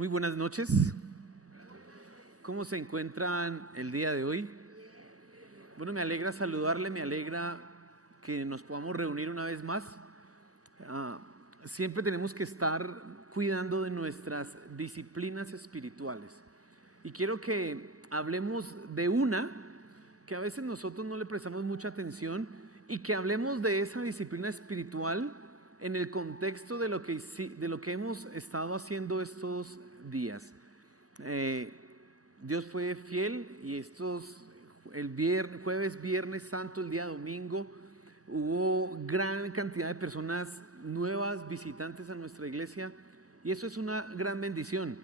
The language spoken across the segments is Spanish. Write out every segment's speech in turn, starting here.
Muy buenas noches. ¿Cómo se encuentran el día de hoy? Bueno, me alegra saludarle, me alegra que nos podamos reunir una vez más. Siempre tenemos que estar cuidando de nuestras disciplinas espirituales. Y quiero que hablemos de una que a veces nosotros no le prestamos mucha atención y que hablemos de esa disciplina espiritual en el contexto de lo que hemos estado haciendo estos días. Dios fue fiel y jueves, viernes santo, el día domingo, hubo gran cantidad de personas nuevas, visitantes a nuestra iglesia, y eso es una gran bendición.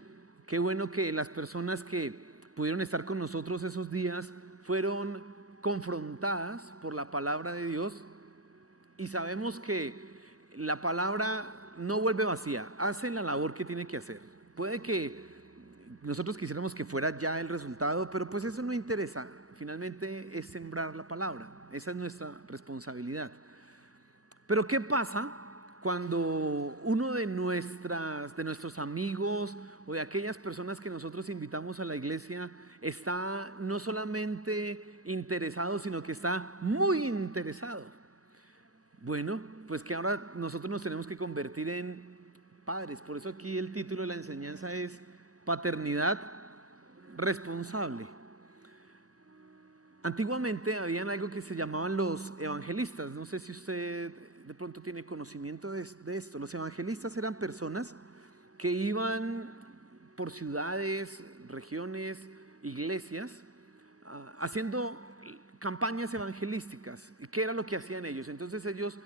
Qué bueno que las personas que pudieron estar con nosotros esos días fueron confrontadas por la palabra de Dios, y sabemos que la palabra no vuelve vacía, hace la labor que tiene que hacer. Puede que nosotros quisiéramos que fuera ya el resultado, pero pues eso no interesa. Finalmente es sembrar la palabra, esa es nuestra responsabilidad. Pero ¿qué pasa cuando uno de nuestros amigos o de aquellas personas que nosotros invitamos a la iglesia está no solamente interesado, sino que está muy interesado? Bueno, pues que ahora nosotros nos tenemos que convertir en padres. Por eso aquí el título de la enseñanza es Paternidad Responsable. Antiguamente habían algo que se llamaban los evangelistas. No sé si usted de pronto tiene conocimiento de esto. Los evangelistas eran personas que iban por ciudades, regiones, iglesias, haciendo campañas evangelísticas. ¿Y qué era lo que hacían ellos? Entonces ellos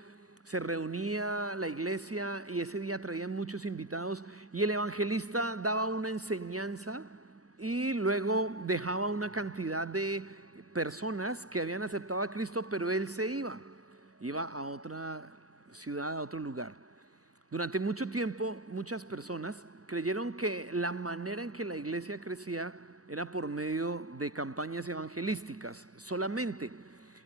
se reunía la iglesia y ese día traían muchos invitados y el evangelista daba una enseñanza y luego dejaba una cantidad de personas que habían aceptado a Cristo, pero él se iba a otra ciudad, a otro lugar. Durante mucho tiempo muchas personas creyeron que la manera en que la iglesia crecía era por medio de campañas evangelísticas solamente.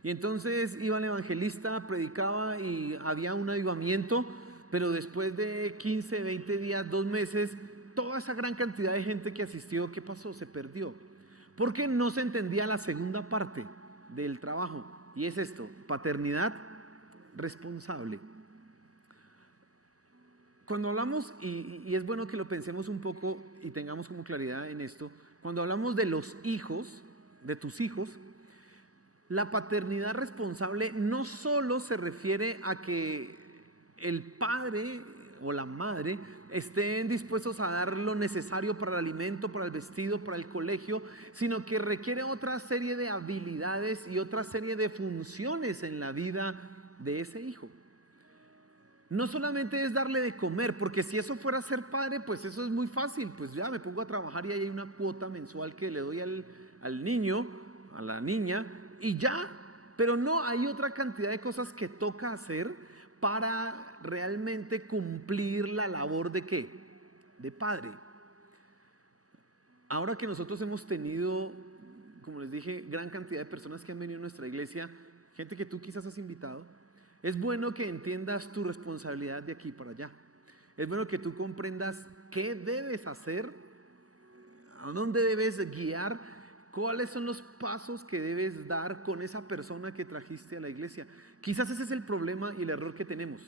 Y entonces iba el evangelista, predicaba y había un avivamiento, pero después de 15, 20 días, 2 meses, toda esa gran cantidad de gente que asistió, ¿qué pasó? Se perdió. Porque no se entendía la segunda parte del trabajo, y es esto: paternidad responsable. Cuando hablamos, y es bueno que lo pensemos un poco y tengamos como claridad en esto, cuando hablamos de los hijos, de tus hijos, la paternidad responsable no solo se refiere a que el padre o la madre estén dispuestos a dar lo necesario para el alimento, para el vestido, para el colegio, sino que requiere otra serie de habilidades y otra serie de funciones en la vida de ese hijo. No solamente es darle de comer, porque si eso fuera ser padre, pues eso es muy fácil, pues ya me pongo a trabajar y ahí hay una cuota mensual que le doy al niño, a la niña, y ya. Pero no, hay otra cantidad de cosas que toca hacer para realmente cumplir la labor de ¿qué? De padre. Ahora que nosotros hemos tenido, como les dije, gran cantidad de personas que han venido a nuestra iglesia, gente que tú quizás has invitado, es bueno que entiendas tu responsabilidad de aquí para allá. Es bueno que tú comprendas qué debes hacer, a dónde debes guiar, cuáles son los pasos que debes dar con esa persona que trajiste a la iglesia. Quizás ese es el problema y el error que tenemos.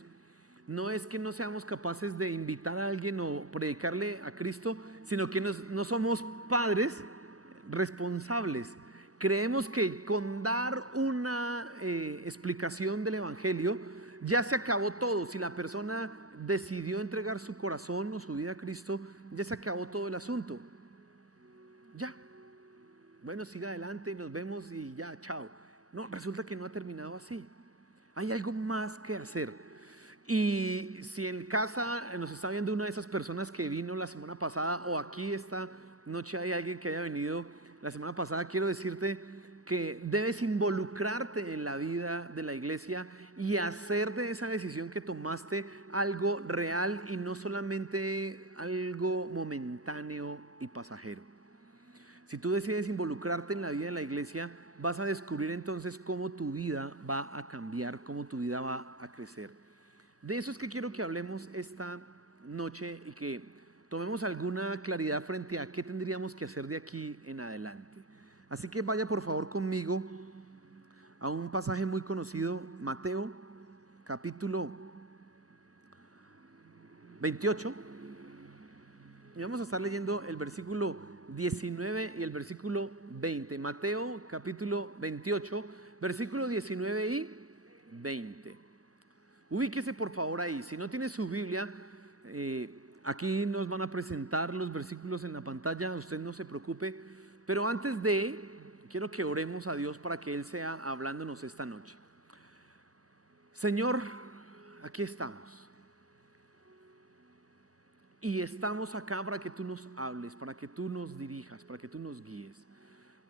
No es que no seamos capaces de invitar a alguien o predicarle a Cristo, sino que no somos padres responsables. Creemos que con dar una explicación del evangelio ya se acabó todo. Si la persona decidió entregar su corazón o su vida a Cristo, ya se acabó todo el asunto. Ya. Bueno, siga adelante y nos vemos y ya, chao. No, resulta que no ha terminado así. Hay algo más que hacer. Y si en casa nos está viendo una de esas personas que vino la semana pasada, o aquí esta noche hay alguien que haya venido la semana pasada, quiero decirte que debes involucrarte en la vida de la iglesia y hacer de esa decisión que tomaste algo real y no solamente algo momentáneo y pasajero. Si tú decides involucrarte en la vida de la iglesia, vas a descubrir entonces cómo tu vida va a cambiar, cómo tu vida va a crecer. De eso es que quiero que hablemos esta noche y que tomemos alguna claridad frente a qué tendríamos que hacer de aquí en adelante. Así que vaya por favor conmigo a un pasaje muy conocido, Mateo capítulo 28, y vamos a estar leyendo el versículo 19 y el versículo 20. Mateo capítulo 28, versículo 19 y 20. Ubíquese por favor ahí. Si no tiene su Biblia, aquí nos van a presentar los versículos en la pantalla, usted no se preocupe. Pero antes quiero que oremos a Dios para que Él sea hablándonos esta noche. Señor, aquí estamos. Y estamos acá para que tú nos hables, para que tú nos dirijas, para que tú nos guíes,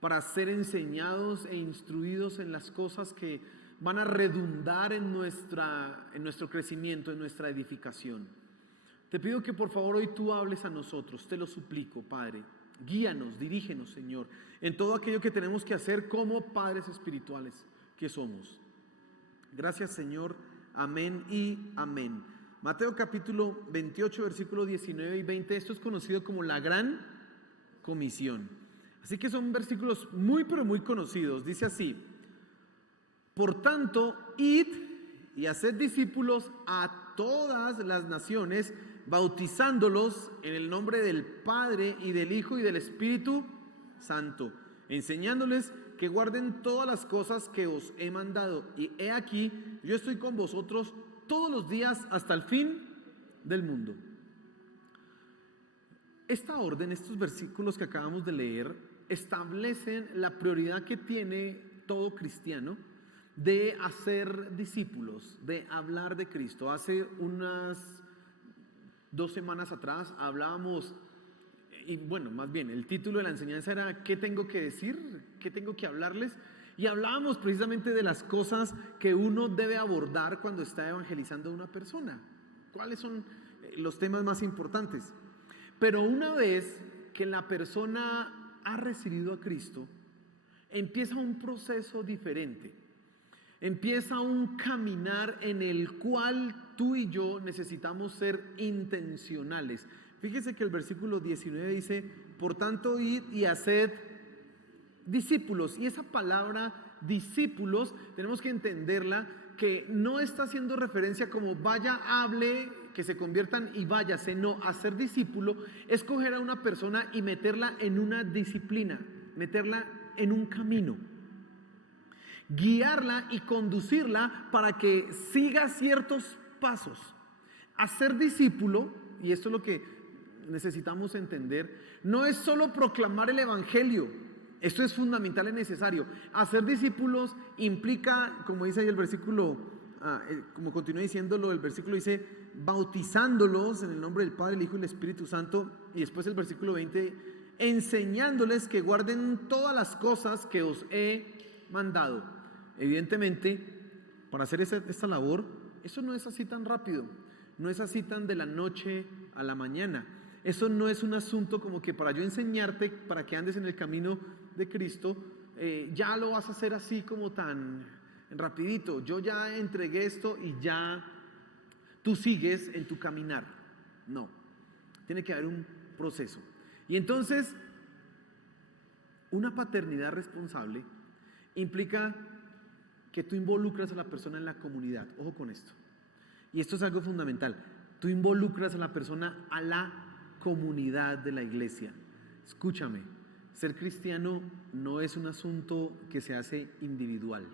para ser enseñados e instruidos en las cosas que van a redundar en nuestro crecimiento, en nuestra edificación. Te pido que por favor hoy tú hables a nosotros, te lo suplico, Padre. Guíanos, dirígenos, Señor, en todo aquello que tenemos que hacer como padres espirituales que somos. Gracias, Señor. Amén y amén. Mateo capítulo 28, versículo 19 y 20. Esto es conocido como la Gran Comisión. Así que son versículos muy, pero muy conocidos. Dice así: por tanto, id y haced discípulos a todas las naciones, bautizándolos en el nombre del Padre y del Hijo y del Espíritu Santo, enseñándoles que guarden todas las cosas que os he mandado. Y he aquí, yo estoy con vosotros todos los días hasta el fin del mundo. Esta orden, estos versículos que acabamos de leer, establecen la prioridad que tiene todo cristiano de hacer discípulos, de hablar de Cristo. Hace unas 2 semanas atrás hablábamos, y bueno, más bien el título de la enseñanza era ¿qué tengo que decir? ¿Qué tengo que hablarles? Y hablábamos precisamente de las cosas que uno debe abordar cuando está evangelizando a una persona. ¿Cuáles son los temas más importantes? Pero una vez que la persona ha recibido a Cristo, empieza un proceso diferente. Empieza un caminar en el cual tú y yo necesitamos ser intencionales. Fíjese que el versículo 19 dice: por tanto, id y haced discípulos. Y esa palabra discípulos tenemos que entenderla, que no está haciendo referencia como vaya, hable, que se conviertan y váyase. No, hacer discípulo es coger a una persona y meterla en una disciplina, meterla en un camino, guiarla y conducirla para que siga ciertos pasos. Hacer discípulo, y esto es lo que necesitamos entender, no es solo proclamar el evangelio. Esto es fundamental y necesario. Hacer discípulos implica, como dice ahí el versículo, como continúa diciéndolo, el versículo dice bautizándolos en el nombre del Padre, el Hijo y el Espíritu Santo. Y después el versículo 20, enseñándoles que guarden todas las cosas que os he mandado. Evidentemente, para hacer esta labor, eso no es así tan rápido, no es así tan de la noche a la mañana. Eso no es un asunto como que para yo enseñarte, para que andes en el camino de Cristo, ya lo vas a hacer así como tan rapidito. Yo ya entregué esto y ya tú sigues en tu caminar. No, tiene que haber un proceso. Y entonces, una paternidad responsable implica que tú involucras a la persona en la comunidad. Ojo con esto. Y esto es algo fundamental. Tú involucras a la persona a la comunidad de la iglesia. Escúchame, ser cristiano no es un asunto que se hace individual.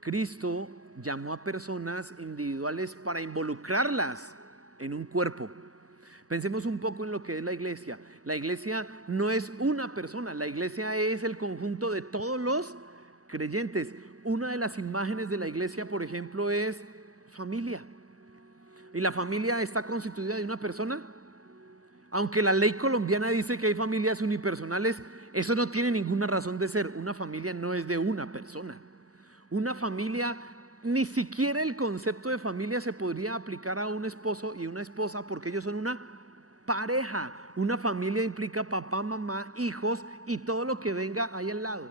Cristo llamó a personas individuales para involucrarlas en un cuerpo. Pensemos un poco en lo que es la iglesia. La iglesia no es una persona, la iglesia es el conjunto de todos los creyentes. Una de las imágenes de la iglesia, por ejemplo, es familia. ¿Y la familia está constituida de una persona? Aunque la ley colombiana dice que hay familias unipersonales, eso no tiene ninguna razón de ser. Una familia no es de una persona. Una familia, ni siquiera el concepto de familia se podría aplicar a un esposo y una esposa, porque ellos son una pareja. Una familia implica papá, mamá, hijos y todo lo que venga ahí al lado.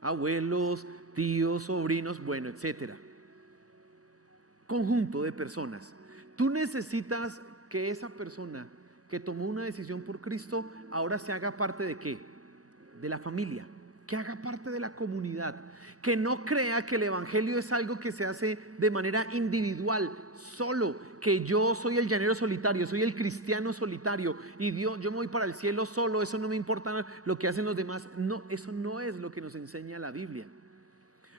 Abuelos, tíos, sobrinos, bueno, etcétera. Conjunto de personas. Tú necesitas que esa persona que tomó una decisión por Cristo, ahora se haga parte ¿de qué? De la familia, que haga parte de la comunidad, que no crea que el evangelio es algo que se hace de manera individual, solo, que yo soy el llanero solitario, soy el cristiano solitario y Dios, yo me voy para el cielo solo, eso no me importa lo que hacen los demás. No, eso no es lo que nos enseña la Biblia.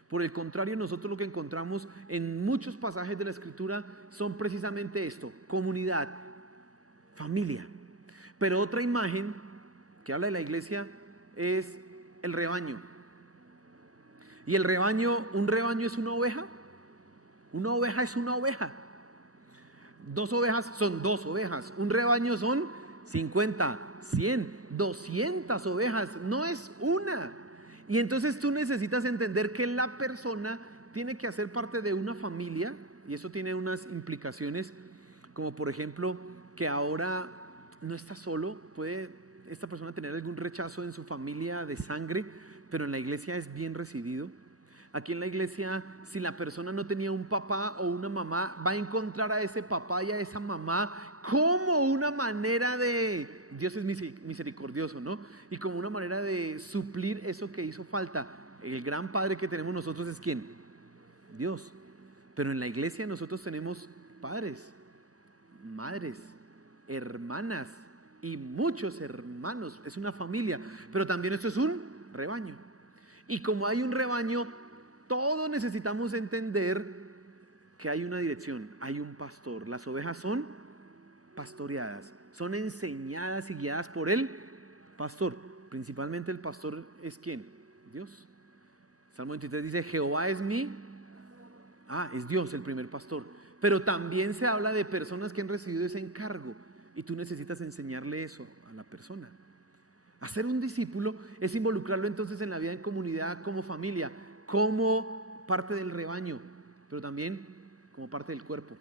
Por el contrario, nosotros lo que encontramos en muchos pasajes de la Escritura son precisamente esto: comunidad, familia. Pero otra imagen que habla de la iglesia es el rebaño. Y el rebaño, un rebaño es una oveja es una oveja. 2 ovejas son 2 ovejas. Un rebaño son 50, 100, 200 ovejas. No es una. Y entonces tú necesitas entender que la persona tiene que hacer parte de una familia, y eso tiene unas implicaciones, como por ejemplo que ahora no está solo. Puede esta persona tener algún rechazo en su familia de sangre, pero en la iglesia es bien recibido. Aquí en la iglesia, si la persona no tenía un papá o una mamá, va a encontrar a ese papá y a esa mamá como una manera de, Dios es misericordioso, ¿no? Y como una manera de suplir eso que hizo falta. El gran padre que tenemos nosotros es ¿quién? Dios. Pero en la iglesia nosotros tenemos padres, madres, hermanas y muchos hermanos. Es una familia, pero también esto es un rebaño. Y como hay un rebaño, todos necesitamos entender que hay una dirección, hay un pastor. Las ovejas son pastoreadas, son enseñadas y guiadas por el pastor. Principalmente el pastor es ¿quién? Dios. Salmo 23 dice: Jehová es es Dios el primer pastor. Pero también se habla de personas que han recibido ese encargo y tú necesitas enseñarle eso a la persona. Hacer un discípulo es involucrarlo entonces en la vida en comunidad, como familia, como parte del rebaño, pero también como parte del cuerpo.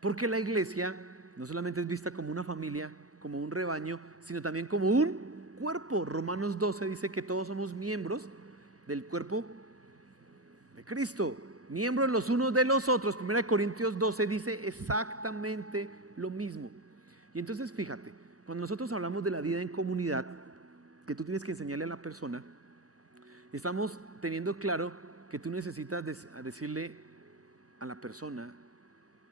Porque la iglesia no solamente es vista como una familia, como un rebaño, sino también como un cuerpo. Romanos 12 dice que todos somos miembros del cuerpo de Cristo, miembros los unos de los otros. 1 Corintios 12 dice exactamente lo mismo. Y entonces fíjate, cuando nosotros hablamos de la vida en comunidad, que tú tienes que enseñarle a la persona, estamos teniendo claro que tú necesitas decirle a la persona,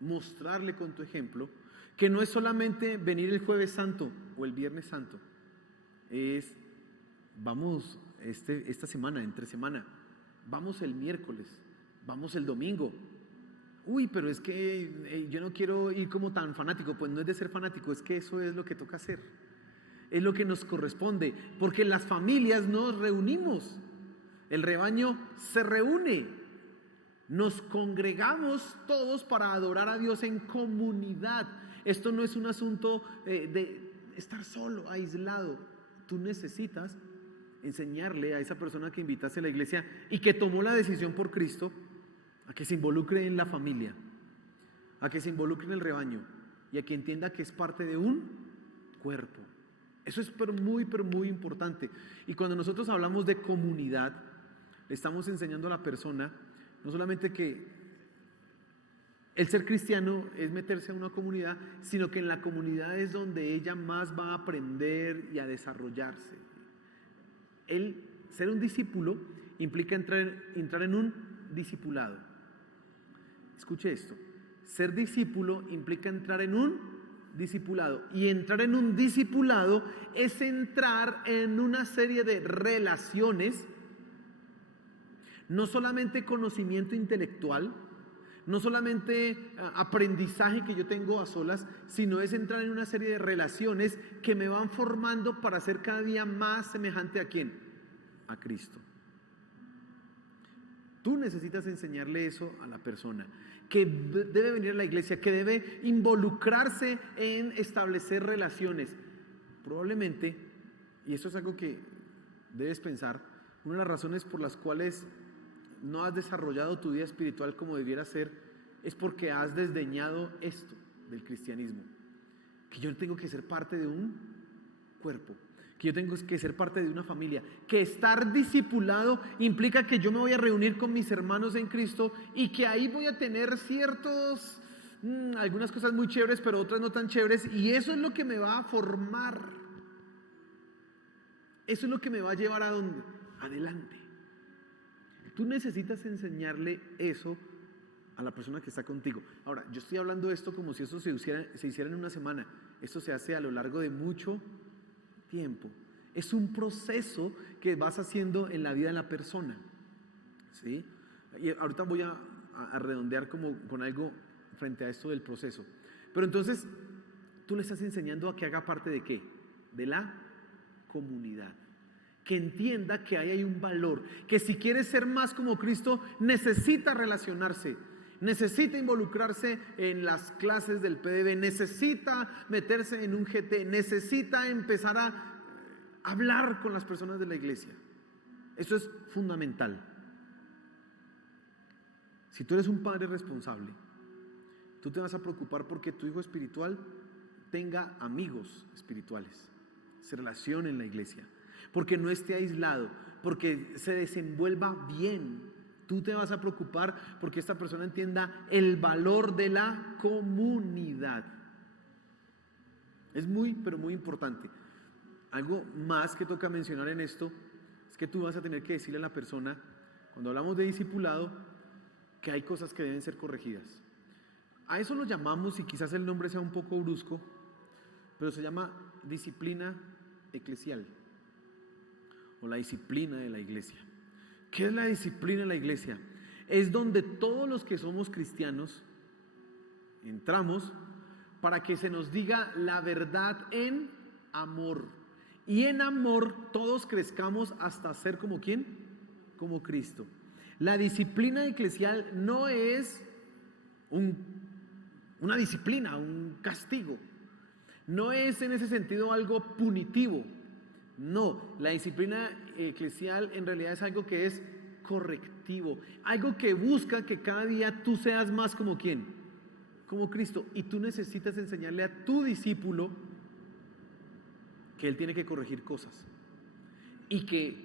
mostrarle con tu ejemplo, que no es solamente venir el jueves santo o el viernes santo, es vamos esta semana, entre semana, vamos el miércoles, vamos el domingo. Uy, pero es que yo no quiero ir como tan fanático. Pues no es de ser fanático, es que eso es lo que toca hacer, es lo que nos corresponde, porque las familias nos reunimos, el rebaño se reúne, nos congregamos todos para adorar a Dios en comunidad. Esto no es un asunto de estar solo, aislado. Tú necesitas enseñarle a esa persona que invitaste a la iglesia y que tomó la decisión por Cristo, a que se involucre en la familia, a que se involucre en el rebaño y a que entienda que es parte de un cuerpo. Eso es muy importante. Y cuando nosotros hablamos de comunidad, le estamos enseñando a la persona no solamente que el ser cristiano es meterse a una comunidad, sino que en la comunidad es donde ella más va a aprender y a desarrollarse. El ser un discípulo implica entrar en un discipulado. Escuche esto: ser discípulo implica entrar en un discipulado, y entrar en un discipulado es entrar en una serie de relaciones, no solamente conocimiento intelectual, no solamente aprendizaje que yo tengo a solas, sino es entrar en una serie de relaciones que me van formando para ser cada día más semejante ¿a quién? A Cristo. Tú necesitas enseñarle eso a la persona, que debe venir a la iglesia, que debe involucrarse en establecer relaciones. Probablemente, y esto es algo que debes pensar, una de las razones por las cuales no has desarrollado tu vida espiritual como debiera ser, es porque has desdeñado esto del cristianismo, que yo tengo que ser parte de un cuerpo, que yo tengo que ser parte de una familia, que estar discipulado implica que yo me voy a reunir con mis hermanos en Cristo y que ahí voy a tener ciertos algunas cosas muy chéveres, pero otras no tan chéveres, y eso es lo que me va a formar. Eso es lo que me va a llevar a dónde? Adelante. Tú necesitas enseñarle eso a la persona que está contigo. Ahora, yo estoy hablando de esto como si eso se hiciera en una semana. Esto se hace a lo largo de mucho tiempo. Es un proceso que vas haciendo en la vida de la persona, ¿sí? Y ahorita voy a redondear como con algo frente a esto del proceso. Pero entonces, tú le estás enseñando a que haga parte de ¿qué? De la comunidad. Que entienda que ahí hay un valor, que si quiere ser más como Cristo, necesita relacionarse, necesita involucrarse en las clases del PDB, necesita meterse en un GT, necesita empezar a hablar con las personas de la iglesia. Eso es fundamental. Si tú eres un padre responsable, tú te vas a preocupar porque tu hijo espiritual tenga amigos espirituales, se relacione en la iglesia, porque no esté aislado, porque se desenvuelva bien. Tú te vas a preocupar porque esta persona entienda el valor de la comunidad. Es muy, pero muy importante. Algo más que toca mencionar en esto es que tú vas a tener que decirle a la persona, cuando hablamos de discipulado, que hay cosas que deben ser corregidas. A eso lo llamamos, y quizás el nombre sea un poco brusco, pero se llama disciplina eclesial, o la disciplina de la iglesia. ¿Qué es la disciplina de la iglesia? Es donde todos los que somos cristianos entramos para que se nos diga la verdad en amor. Y en amor todos crezcamos hasta ser como ¿quién? Como Cristo. La disciplina eclesial no es una disciplina, un castigo. No es en ese sentido algo punitivo. No, la disciplina eclesial en realidad es algo que es correctivo. Algo que busca que cada día tú seas más como ¿quién? Como Cristo. Y tú necesitas enseñarle a tu discípulo que él tiene que corregir cosas. Y que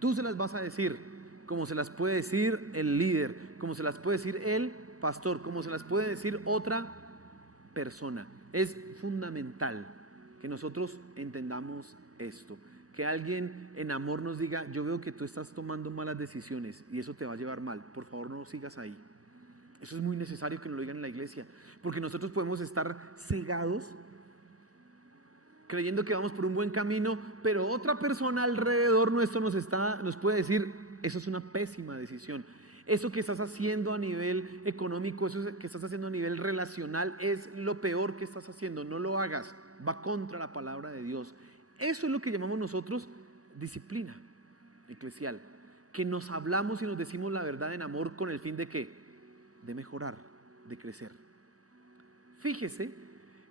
tú se las vas a decir, como se las puede decir el líder, como se las puede decir el pastor, como se las puede decir otra persona. Es fundamental que nosotros entendamos esto, que alguien en amor nos diga: yo veo que tú estás tomando malas decisiones y eso te va a llevar mal, por favor no sigas ahí. Eso es muy necesario que nos lo digan en la iglesia, porque nosotros podemos estar cegados creyendo que vamos por un buen camino, pero otra persona alrededor nuestro nos puede decir: eso es una pésima decisión. Eso que estás haciendo a nivel económico, eso que estás haciendo a nivel relacional es lo peor que estás haciendo, no lo hagas, va contra la palabra de Dios. Eso es lo que llamamos nosotros disciplina eclesial, que nos hablamos y nos decimos la verdad en amor con el fin de ¿qué? De mejorar, de crecer. Fíjese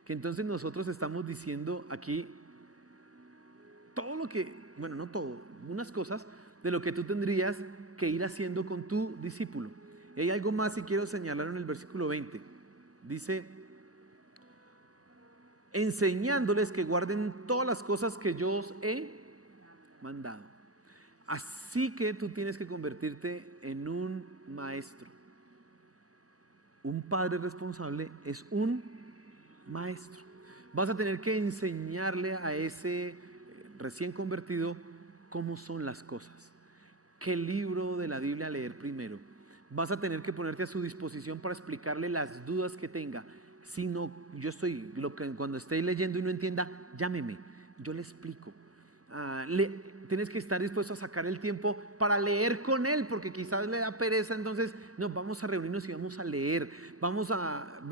que entonces nosotros estamos diciendo aquí todo lo que, bueno, no todo, unas cosas de lo que tú tendrías que ir haciendo con tu discípulo. Y hay algo más y quiero señalar en el versículo 20. Dice: enseñándoles que guarden todas las cosas que yo os he mandado. Así que tú tienes que convertirte en un maestro. Un padre responsable es un maestro. Vas a tener que enseñarle a ese recién convertido cómo son las cosas, qué libro de la Biblia leer primero. Vas a tener que ponerte a su disposición para explicarle las dudas que tenga. Si no, cuando esté leyendo y no entienda, llámeme, yo le explico. Tienes que estar dispuesto a sacar el tiempo para leer con él, porque quizás le da pereza. Entonces, no, vamos a reunirnos y vamos a leer.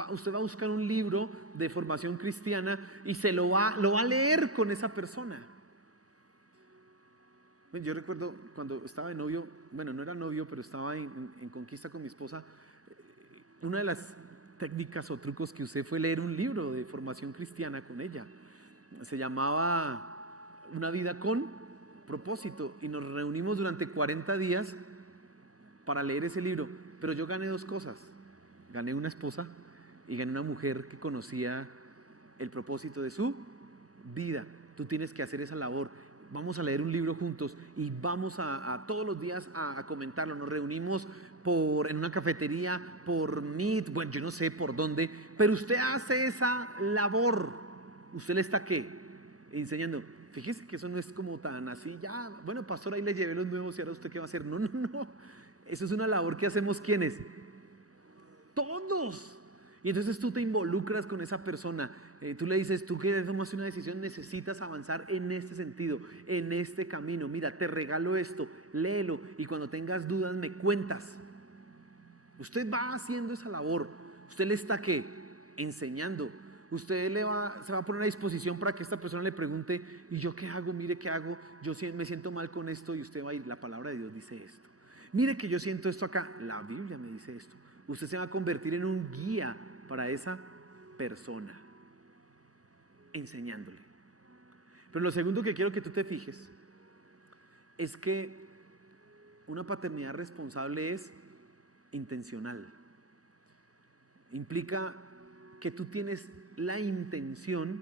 Usted va a buscar un libro de formación cristiana y lo va a leer con esa persona. Yo recuerdo cuando estaba de novio, bueno, no era novio, pero estaba en conquista con mi esposa. Una de las técnicas o trucos que usé fue leer un libro de formación cristiana con ella. Se llamaba Una vida con propósito, y nos reunimos durante 40 días para leer ese libro. Pero yo gané dos cosas: gané una esposa y gané una mujer que conocía el propósito de su vida. Tú tienes que hacer esa labor. vamos a leer un libro juntos y vamos a todos los días a comentarlo. Nos reunimos en una cafetería, por Meet, bueno, yo no sé por dónde, pero usted hace esa labor. ¿Usted le está qué? Enseñando. Fíjese que eso no es como tan así, ya, bueno, pastor, ahí le llevé los nuevos y ahora usted qué va a hacer. No, no, no. Eso es una labor que hacemos, ¿quiénes? Todos. Y entonces tú te involucras con esa persona. Tú le dices, tú que tomas una decisión, necesitas avanzar en este sentido, en este camino. Mira, te regalo esto, léelo y cuando tengas dudas me cuentas. Usted va haciendo esa labor. Usted le está ¿qué? Enseñando. Usted se va a poner a disposición para que esta persona le pregunte, ¿y yo qué hago? Mire qué hago, yo me siento mal con esto, y usted va a ir, la palabra de Dios dice esto. Mire que yo siento esto acá, la Biblia me dice esto. Usted se va a convertir en un guía para esa persona, enseñándole. Pero lo segundo que quiero que tú te fijes es que una paternidad responsable es intencional. Implica que tú tienes la intención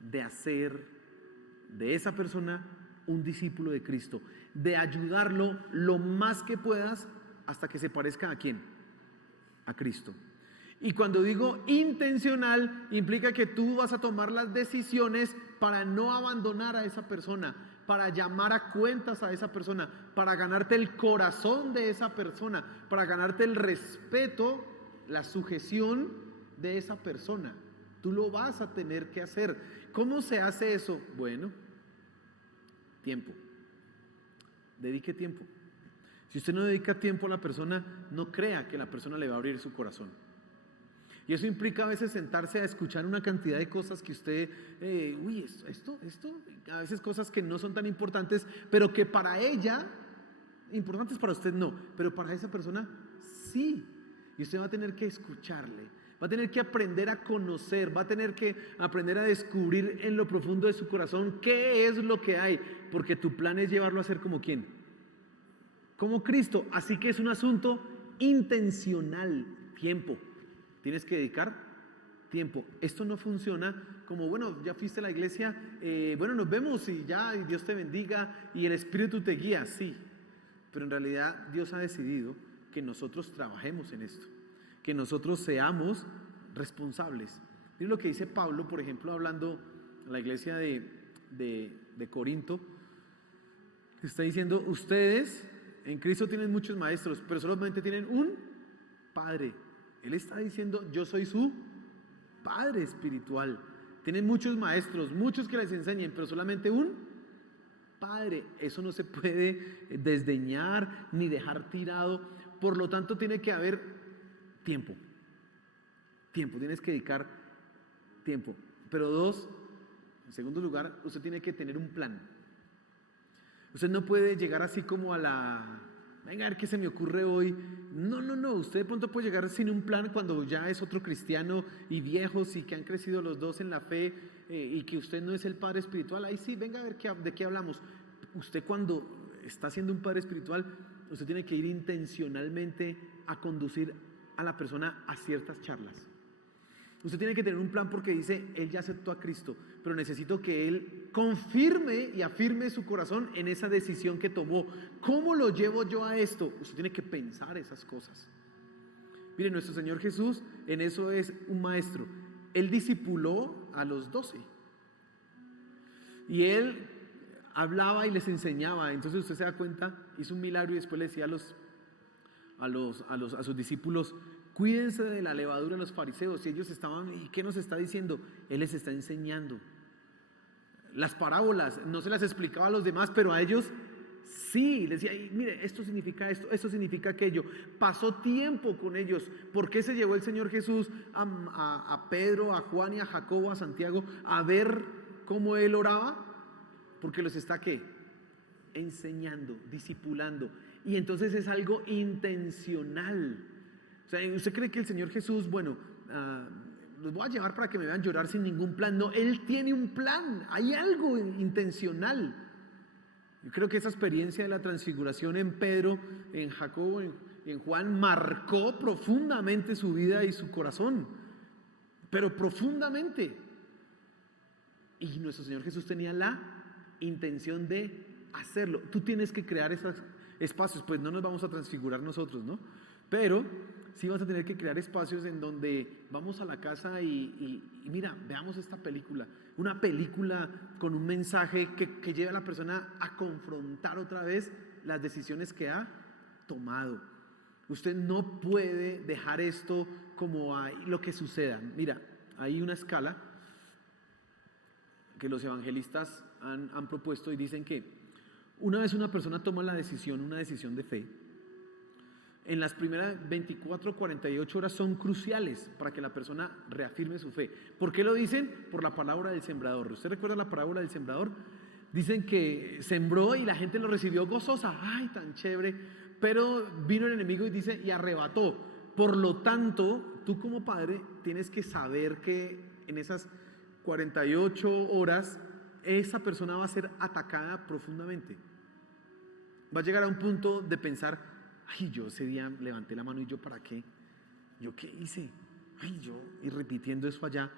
de hacer de esa persona un discípulo de Cristo, de ayudarlo lo más que puedas hasta que se parezca ¿a quién? A Cristo. Y cuando digo intencional, implica que tú vas a tomar las decisiones para no abandonar a esa persona, para llamar a cuentas a esa persona, para ganarte el corazón de esa persona, para ganarte el respeto, la sujeción de esa persona. Tú lo vas a tener que hacer. ¿Cómo se hace eso? Bueno, tiempo. Dedique tiempo. Si usted no dedica tiempo a la persona, no crea que la persona le va a abrir su corazón. Y eso implica a veces sentarse a escuchar una cantidad de cosas que usted, esto, a veces cosas que no son tan importantes, pero que para ella, importantes para usted no, pero para esa persona sí. Y usted va a tener que escucharle, va a tener que aprender a conocer, va a tener que aprender a descubrir en lo profundo de su corazón qué es lo que hay, porque tu plan es llevarlo a ser como ¿quién? Como Cristo. Así que es un asunto intencional, tiempo. Tienes que dedicar tiempo. Esto no funciona como, bueno, ya fuiste a la iglesia, bueno, nos vemos y ya, y Dios te bendiga y el Espíritu te guía, sí. Pero en realidad Dios ha decidido que nosotros trabajemos en esto, que nosotros seamos responsables. Miren lo que dice Pablo, por ejemplo, hablando a la iglesia de Corinto. Está diciendo, ustedes en Cristo tienen muchos maestros, pero solamente tienen un Padre. Él está diciendo, yo soy su Padre espiritual. Tienen muchos maestros, muchos que les enseñen, pero solamente un Padre. Eso no se puede desdeñar ni dejar tirado. Por lo tanto, tiene que haber tiempo. Tiempo, tienes que dedicar tiempo. Pero dos, en segundo lugar, usted tiene que tener un plan. Usted no puede llegar así como venga a ver qué se me ocurre hoy. No. Usted de pronto puede llegar sin un plan cuando ya es otro cristiano y viejos y que han crecido los dos en la fe y que usted no es el padre espiritual. Ahí sí, venga a ver de qué hablamos. Usted cuando está siendo un padre espiritual, usted tiene que ir intencionalmente a conducir a la persona a ciertas charlas. Usted tiene que tener un plan porque dice, él ya aceptó a Cristo, pero necesito que él confirme y afirme su corazón en esa decisión que tomó. ¿Cómo lo llevo yo a esto? Usted tiene que pensar esas cosas. Mire, nuestro Señor Jesús en eso es un maestro. Él discipuló a los 12. Y él hablaba y les enseñaba. Entonces usted se da cuenta, hizo un milagro y después le decía a sus discípulos, cuídense de la levadura de los fariseos. Y ellos estaban, ¿y qué nos está diciendo? Él les está enseñando. Las parábolas no se las explicaba a los demás, pero a ellos sí. Les decía, mire, esto significa esto, esto significa aquello. Pasó tiempo con ellos. ¿Por qué se llevó el Señor Jesús a Pedro, a Juan y a Jacobo, a Santiago, a ver cómo él oraba? Porque los está ¿qué? Enseñando, discipulando. Y entonces es algo intencional. O sea, ¿usted cree que el Señor Jesús, los voy a llevar para que me vean llorar sin ningún plan? No, Él tiene un plan, hay algo intencional. Yo creo que esa experiencia de la transfiguración en Pedro, en Jacobo y en Juan marcó profundamente su vida y su corazón, pero profundamente. Y nuestro Señor Jesús tenía la intención de hacerlo. Tú tienes que crear esos espacios, pues no nos vamos a transfigurar nosotros, ¿no? Pero sí vas a tener que crear espacios en donde vamos a la casa y mira, veamos esta película. Una película con un mensaje que lleve a la persona a confrontar otra vez las decisiones que ha tomado. Usted no puede dejar esto como lo que suceda. Mira, hay una escala que los evangelistas han propuesto y dicen que una vez una persona toma una decisión de fe, en las primeras 24 o 48 horas son cruciales para que la persona reafirme su fe. ¿Por qué lo dicen? Por la parábola del sembrador. ¿Usted recuerda la parábola del sembrador? Dicen que sembró y la gente lo recibió gozosa. ¡Ay, tan chévere! Pero vino el enemigo y dice, y arrebató. Por lo tanto, tú como padre tienes que saber que en esas 48 horas esa persona va a ser atacada profundamente. Va a llegar a un punto de pensar, ay, yo ese día levanté la mano y yo ¿para qué? ¿Yo qué hice? Ay, yo, y repitiendo eso allá.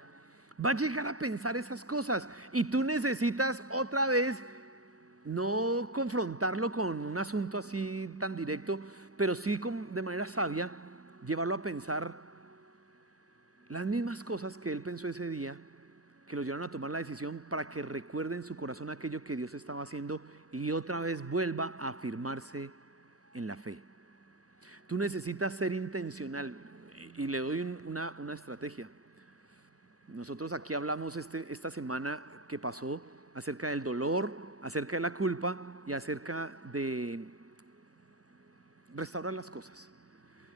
Va a llegar a pensar esas cosas y tú necesitas otra vez no confrontarlo con un asunto así tan directo, pero sí de manera sabia llevarlo a pensar las mismas cosas que él pensó ese día, que lo llevaron a tomar la decisión para que recuerde en su corazón aquello que Dios estaba haciendo y otra vez vuelva a afirmarse en la fe. Tú necesitas ser intencional y le doy una estrategia. Nosotros aquí hablamos esta semana que pasó acerca del dolor, acerca de la culpa y acerca de restaurar las cosas.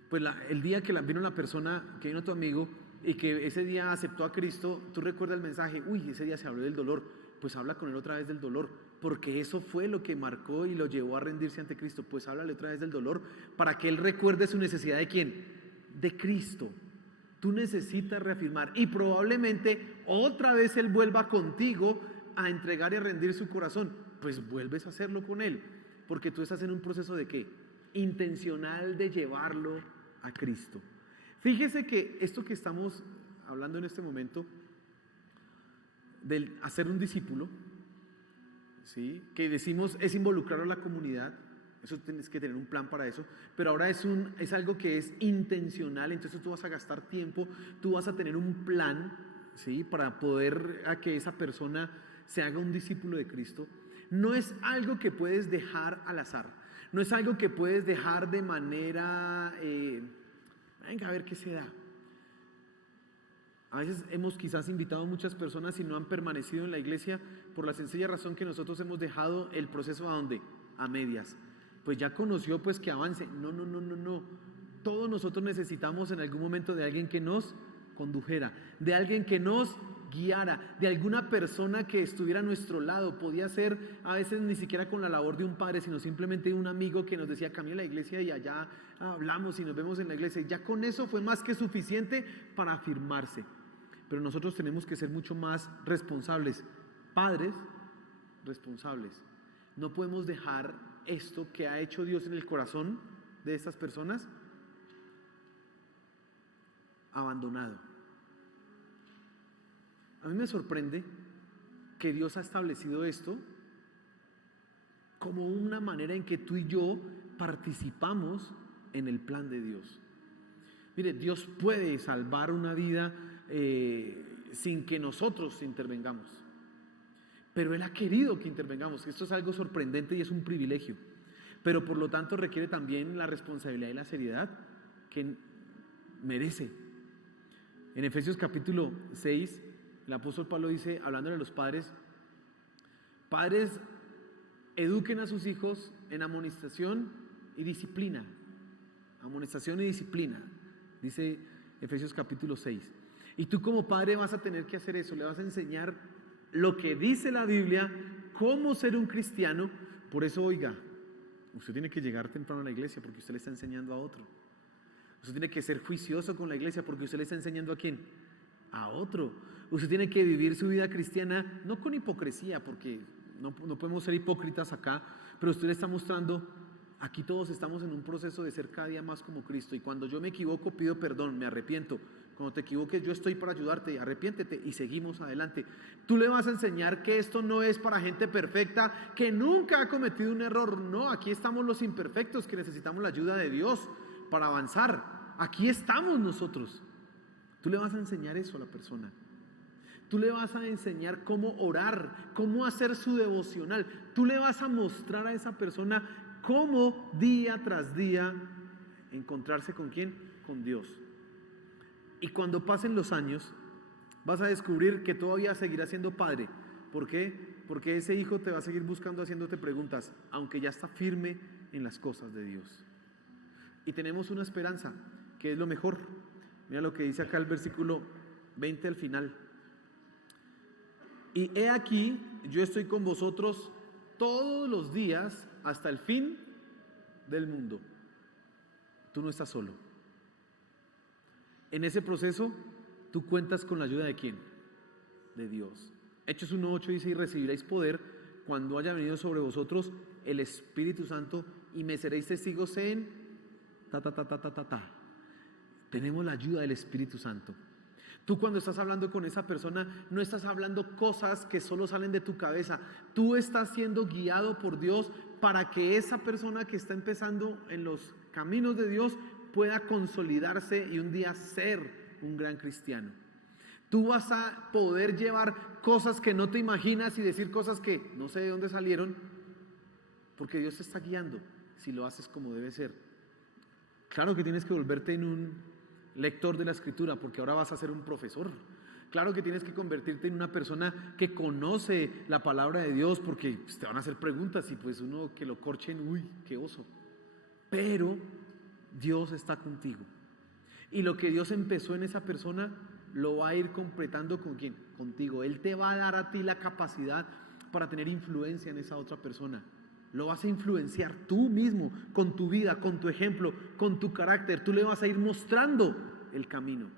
Pues el día que vino la persona, que vino tu amigo y que ese día aceptó a Cristo, tú recuerdas el mensaje, uy, ese día se habló del dolor, pues habla con él otra vez del dolor, porque eso fue lo que marcó y lo llevó a rendirse ante Cristo. Pues háblale otra vez del dolor para que él recuerde su necesidad de ¿quién? De Cristo. Tú necesitas reafirmar y probablemente otra vez él vuelva contigo a entregar y a rendir su corazón. Pues vuelves a hacerlo con él, porque tú estás en un proceso de ¿qué? Intencional de llevarlo a Cristo. Fíjese que esto que estamos hablando en este momento del hacer un discípulo, ¿sí? Que decimos es involucrar a la comunidad, eso tienes que tener un plan para eso, pero ahora es algo que es intencional, entonces tú vas a gastar tiempo, tú vas a tener un plan, ¿sí? Para poder a que esa persona se haga un discípulo de Cristo. No es algo que puedes dejar al azar, no es algo que puedes dejar de manera, venga a ver qué se da. A veces hemos quizás invitado a muchas personas y no han permanecido en la iglesia por la sencilla razón que nosotros hemos dejado el proceso ¿a dónde? A medias. Pues ya conoció, pues que avance. No. Todos nosotros necesitamos en algún momento de alguien que nos condujera, de alguien que nos guiara, de alguna persona que estuviera a nuestro lado. Podía ser a veces ni siquiera con la labor de un padre, sino simplemente un amigo que nos decía, camina a la iglesia y allá hablamos y nos vemos en la iglesia. Y ya con eso fue más que suficiente para afirmarse. Pero nosotros tenemos que ser mucho más responsables, padres responsables. No podemos dejar esto que ha hecho Dios en el corazón de estas personas abandonado. A mí me sorprende que Dios ha establecido esto como una manera en que tú y yo participamos en el plan de Dios. Mire, Dios puede salvar una vida sin que nosotros intervengamos, pero Él ha querido que intervengamos. Esto es algo sorprendente y es un privilegio, pero por lo tanto requiere también la responsabilidad y la seriedad que merece. En Efesios capítulo 6, el apóstol Pablo dice, hablándole a los padres, padres, eduquen a sus hijos en amonestación y disciplina. Amonestación y disciplina, dice Efesios capítulo 6. Y tú como padre vas a tener que hacer eso, le vas a enseñar lo que dice la Biblia, cómo ser un cristiano. Por eso, oiga, usted tiene que llegar temprano a la iglesia porque usted le está enseñando a otro. Usted tiene que ser juicioso con la iglesia porque usted le está enseñando ¿a quién? A otro. Usted tiene que vivir su vida cristiana no con hipocresía, porque no podemos ser hipócritas acá, pero usted le está mostrando Aquí todos estamos en un proceso de ser cada día más como Cristo, y cuando yo me equivoco pido perdón, me arrepiento. Cuando te equivoques yo estoy para ayudarte, arrepiéntete y seguimos adelante. Tú le vas a enseñar que esto no es para gente perfecta, que nunca ha cometido un error. No, aquí estamos los imperfectos que necesitamos la ayuda de Dios para avanzar. Aquí estamos nosotros. Tú le vas a enseñar eso a la persona. Tú le vas a enseñar cómo orar, cómo hacer su devocional. Tú le vas a mostrar a esa persona cómo día tras día encontrarse con ¿quién? Con Dios. Y cuando pasen los años, vas a descubrir que todavía seguirás siendo padre. ¿Por qué? Porque ese hijo te va a seguir buscando, haciéndote preguntas, aunque ya está firme en las cosas de Dios. Y tenemos una esperanza, que es lo mejor. Mira lo que dice acá el versículo 20 al final. Y he aquí, yo estoy con vosotros todos los días hasta el fin del mundo. Tú no estás solo. En ese proceso, tú cuentas con la ayuda de ¿quién? De Dios. Hechos 1:8 dice: y recibiréis poder cuando haya venido sobre vosotros el Espíritu Santo, y me seréis testigos en Tenemos la ayuda del Espíritu Santo. Tú cuando estás hablando con esa persona, no estás hablando cosas que solo salen de tu cabeza. Tú estás siendo guiado por Dios para que esa persona que está empezando en los caminos de Dios pueda consolidarse y un día ser un gran cristiano. Tú vas a poder llevar cosas que no te imaginas y decir cosas que no sé de dónde salieron, porque Dios te está guiando si lo haces como debe ser. Claro que tienes que volverte en un lector de la Escritura, porque ahora vas a ser un profesor. Claro que tienes que convertirte en una persona que conoce la palabra de Dios, porque pues, te van a hacer preguntas y pues uno que lo corchen, uy, qué oso. Pero Dios está contigo. Y lo que Dios empezó en esa persona, lo va a ir completando ¿con quién? Contigo. Él te va a dar a ti la capacidad para tener influencia en esa otra persona. Lo vas a influenciar tú mismo, con tu vida, con tu ejemplo, con tu carácter. Tú le vas a ir mostrando el camino.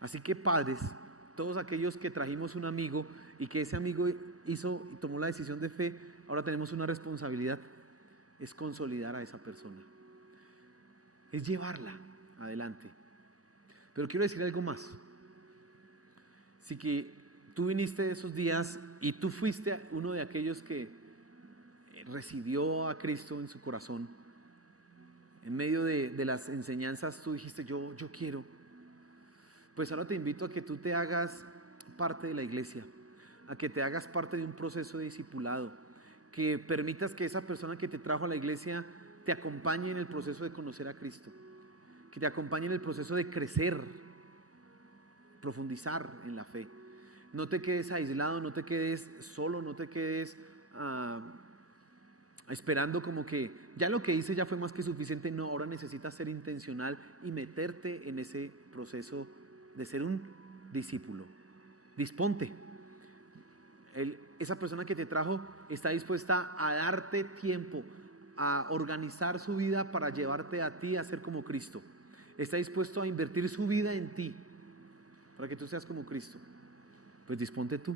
Así que padres, todos aquellos que trajimos un amigo y que ese amigo tomó la decisión de fe, ahora tenemos una responsabilidad, es consolidar a esa persona, es llevarla adelante. Pero quiero decir algo más. Si que tú viniste esos días y tú fuiste uno de aquellos que recibió a Cristo en su corazón, en medio de las enseñanzas tú dijiste yo quiero, pues ahora te invito a que tú te hagas parte de la iglesia, a que te hagas parte de un proceso de discipulado, que permitas que esa persona que te trajo a la iglesia te acompañe en el proceso de conocer a Cristo, que te acompañe en el proceso de crecer, profundizar en la fe. No te quedes aislado, no te quedes solo, no te quedes esperando como que ya lo que hice ya fue más que suficiente. No, ahora necesitas ser intencional y meterte en ese proceso de ser un discípulo. Disponte. Esa persona que te trajo está dispuesta a darte tiempo, a organizar su vida para llevarte a ti a ser como Cristo. Está dispuesto a invertir su vida en ti para que tú seas como Cristo. Pues disponte tú.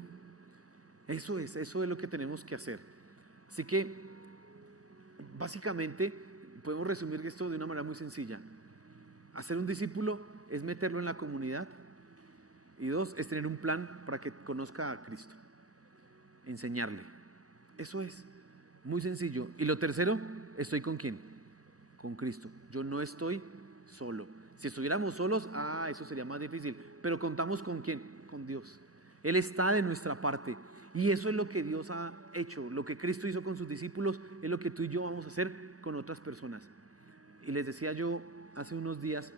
Eso es lo que tenemos que hacer. Así que básicamente podemos resumir esto de una manera muy sencilla. Hacer un discípulo es meterlo en la comunidad, y 2, es tener un plan para que conozca a Cristo, enseñarle. Eso es muy sencillo. Y lo tercero, ¿estoy con quién? Con Cristo. Yo no estoy solo. Si estuviéramos solos, eso sería más difícil. Pero contamos con quién, con Dios. Él está de nuestra parte. Y eso es lo que Dios ha hecho. Lo que Cristo hizo con sus discípulos es lo que tú y yo vamos a hacer con otras personas. Y les decía yo hace unos días,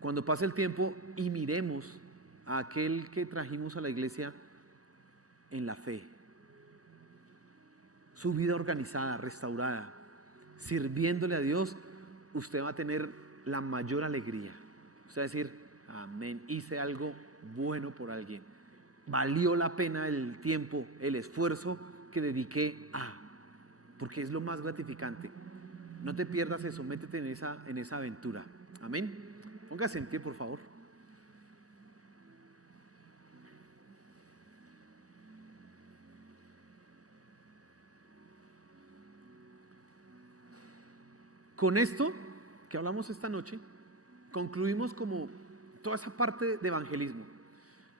cuando pase el tiempo y miremos a aquel que trajimos a la iglesia en la fe, su vida organizada, restaurada, sirviéndole a Dios, usted va a tener la mayor alegría. Usted va a decir, amén, hice algo bueno por alguien. Valió la pena el tiempo, el esfuerzo que dediqué porque es lo más gratificante. No te pierdas eso, métete en esa aventura. Amén. Póngase en pie, por favor. Con esto que hablamos esta noche, concluimos como toda esa parte de evangelismo.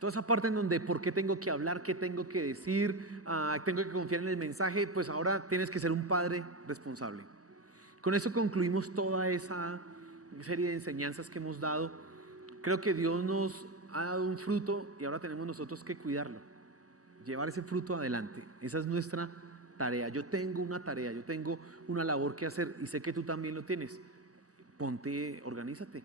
Toda esa parte en donde por qué tengo que hablar, qué tengo que decir, tengo que confiar en el mensaje, pues ahora tienes que ser un padre responsable. Con eso concluimos toda esa serie de enseñanzas que hemos dado. Creo que Dios nos ha dado un fruto y ahora tenemos nosotros que cuidarlo, llevar ese fruto adelante. Esa es nuestra tarea. Yo tengo una tarea, yo tengo una labor que hacer y sé que tú también lo tienes. Ponte, organízate,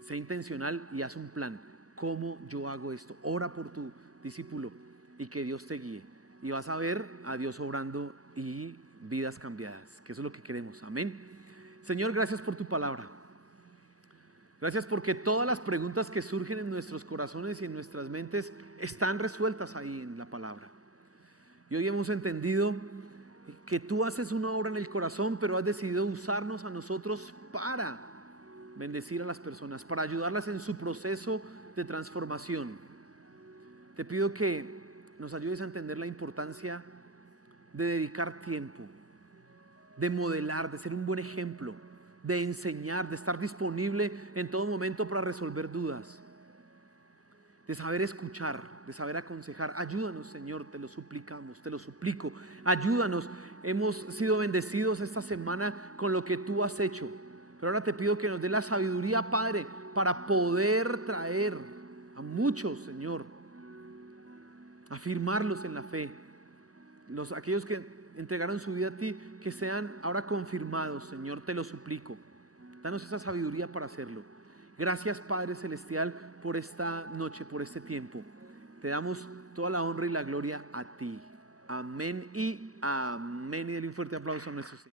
sé intencional y haz un plan. ¿Cómo yo hago esto? Ora por tu discípulo y que Dios te guíe. Y vas a ver a Dios obrando y vidas cambiadas, que eso es lo que queremos. Amén. Señor, gracias por tu palabra. Gracias porque todas las preguntas que surgen en nuestros corazones y en nuestras mentes están resueltas ahí en la palabra. Y hoy hemos entendido que tú haces una obra en el corazón, pero has decidido usarnos a nosotros para bendecir a las personas, para ayudarlas en su proceso de transformación. Te pido que nos ayudes a entender la importancia de dedicar tiempo, de modelar, de ser un buen ejemplo, de enseñar, de estar disponible en todo momento para resolver dudas, de saber escuchar, de saber aconsejar. Ayúdanos, Señor, te lo suplicamos, te lo suplico. Ayúdanos. Hemos sido bendecidos esta semana con lo que tú has hecho, pero ahora te pido que nos dé la sabiduría, Padre, para poder traer a muchos, Señor, afirmarlos en la fe. Aquellos que entregaron su vida a ti, que sean ahora confirmados, Señor, te lo suplico. Danos esa sabiduría para hacerlo. Gracias, Padre Celestial, por esta noche, por este tiempo. Te damos toda la honra y la gloria a ti. Amén y amén. Y denle un fuerte aplauso a nuestro Señor.